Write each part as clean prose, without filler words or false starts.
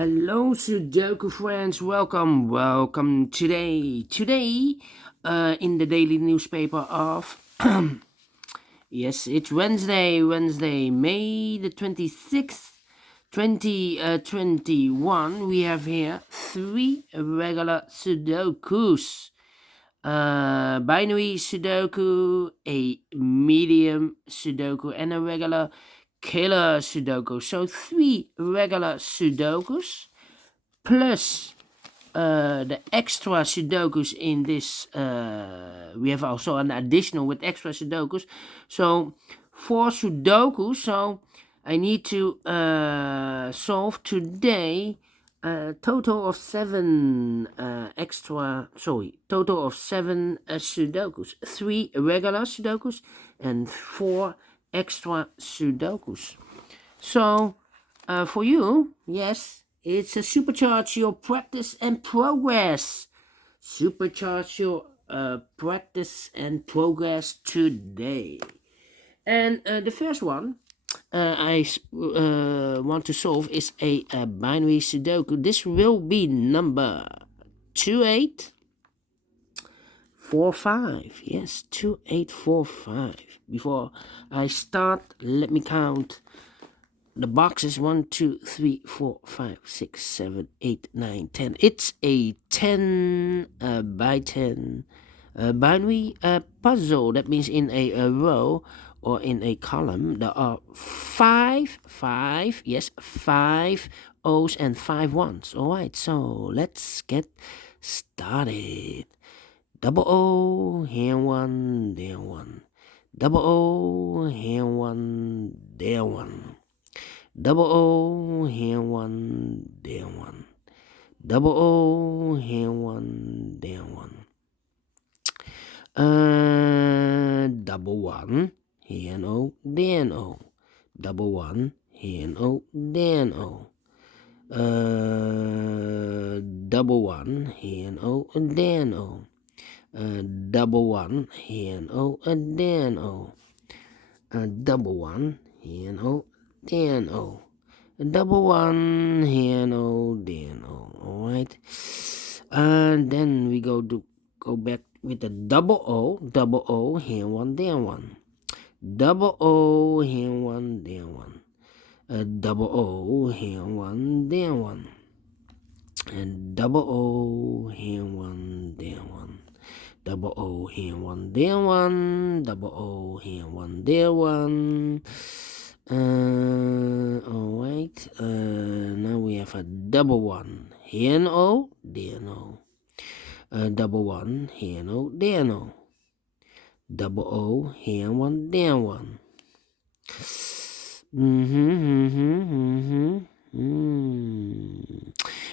Hello, Sudoku friends. Welcome today. In the daily newspaper of yes, it's Wednesday, May the 26th, 2021. We have here three regular Sudokus. Binary Sudoku, a medium Sudoku, and a regular killer Sudoku. So three regular Sudokus plus the extra Sudokus in this. We have also an additional with extra Sudokus. So four Sudokus. So I need to solve today a total of seven total of seven Sudokus. Three regular Sudokus and four extra Sudokus. So for you, yes, it's a supercharge your practice and progress. Supercharge your practice and progress today. And the first one I want to solve is a binary Sudoku. This will be number 2845. Yes, 2845. Before I start, let me count the boxes. 1, 2, 3, 4, 5, 6, 7, 8, 9, 10. It's a 10 by 10 binary puzzle. That means in a row or in a column there are five O's and 5 ones. All right, so let's get started. Double O, here one, there one. Double O, here one, there one. Double O, here one, there one. Double O, here one, there one. Double one, here an O, there an O. Double one, here an O, there an O. Double one, here an O, there an O. Double one, here an O, there an O. Double one, here an O, there an O. Double one, here an O, there an O. Alright. And then we go back with the double O, here one, there one. Double O, here one, there one. Double O, here one, there one. And double O, here one, there one. Double O, here one, there one. Double O, here one, there one. Alright. Now we have a double one. Here an O, there an O. Double one, here an O, there an O. Double O, here one, there one.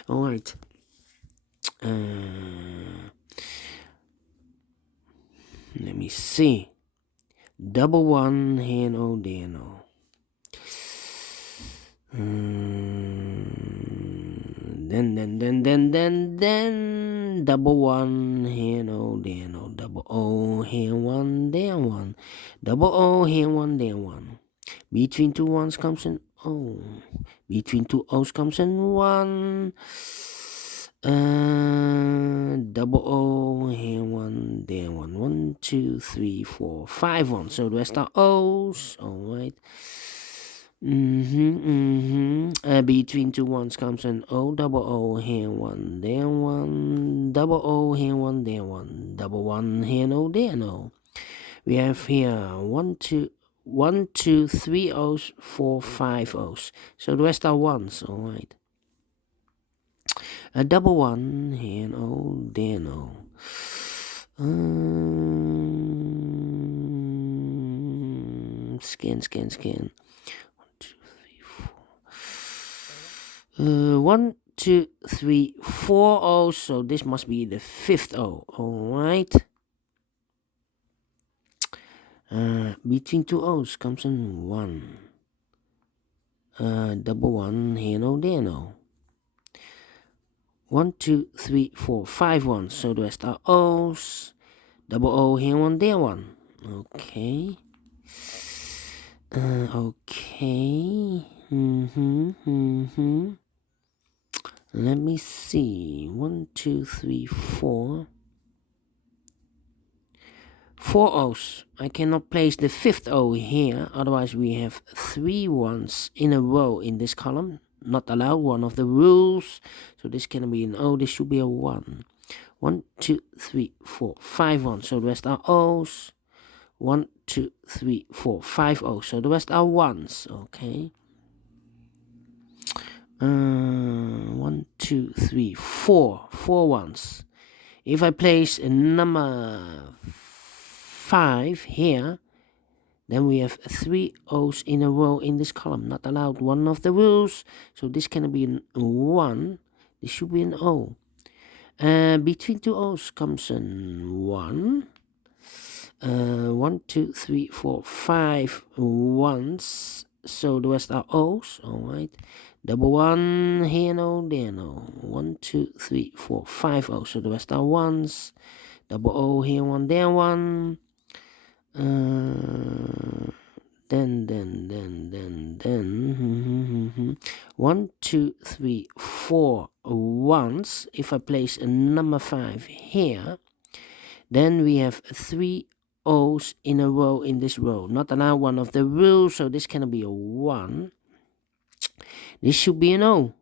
Alright. Let me see. Double one, here an O, there an O. Then double one, here no, there no. Double O, here one, there one. Double O, here one, there one. Between two ones comes an O. Between two O's comes an one. Double O, here one, there one. 1, 2, 3, 4, 5 ones. So the rest are O's. Alright. Between two ones comes an O. Double O, here one, there one. Double O, here one, there one. Double one, here no, there no. We have here 1, 2, 3 O's, 4, 5 O's. So the rest are ones. Alright. A double one, here no, there no. Scan. 1, 2, 3, 4 O's. So this must be the fifth O. Alright. Between two O's comes in 1. Double one, here no, there no. 1, 2, 3, 4, 5 ones. So the rest are O's. Double O, here one, there one. Okay. Okay. Let me see. 1, 2, 3, 4. 4 O's. I cannot place the fifth O here, otherwise we have 3 ones in a row in this column. Not allowed, one of the rules. So this can be an O, this should be a 1. 1, 2, 3, 4, 5 ones. So the rest are O's. 1, 2, 3, 4, 5 O's. So the rest are ones. Okay. 1, 2, 3, 4. 4 ones. If I place a number 5 here, then we have 3 O's in a row in this column. Not allowed, one of the rules. So this can be an 1. This should be an O. Between 2 O's comes an 1. 1, 2, 3, 4, 5 ones. So the rest are O's. Alright. Double 1, here no, there no. 1, 2, 3, 4, 5 O's. So the rest are ones. Double O, here 1, there 1. Then 1, 2, 3, 4 ones. If I place a number 5 here, then we have 3 O's in a row in this row. Not allowed, one of the rules, so this cannot be a 1. This should be an O.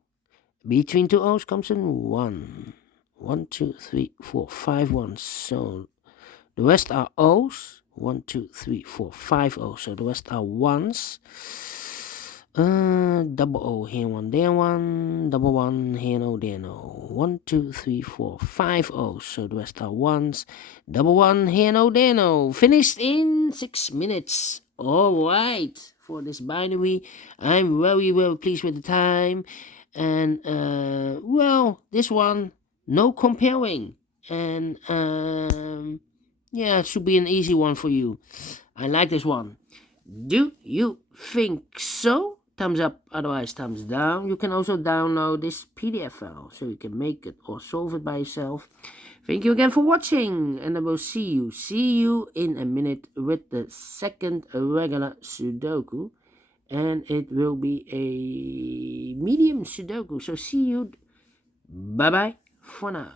Between 2 O's comes a 1. 1, 2, 3, 4, 5 ones. So the rest are O's. 1, 2, 3, 4, 5 O's. So the rest are ones. Double O, here 1, there 1. Double 1, here no, there no. 1, 2, 3, 4, 5 O's. So the rest are ones. Double 1, here no, there no. Finished in 6 minutes. Alright. For this binary, I'm very pleased with the time. And well, this one, no comparing. And yeah, it should be an easy one for you. I like this one. Do you think so? Thumbs up, otherwise thumbs down. You can also download this PDF file so you can make it or solve it by yourself. Thank you again for watching, and I will see you in a minute with the second regular Sudoku. And it will be a medium Sudoku. So see you. Bye bye for now.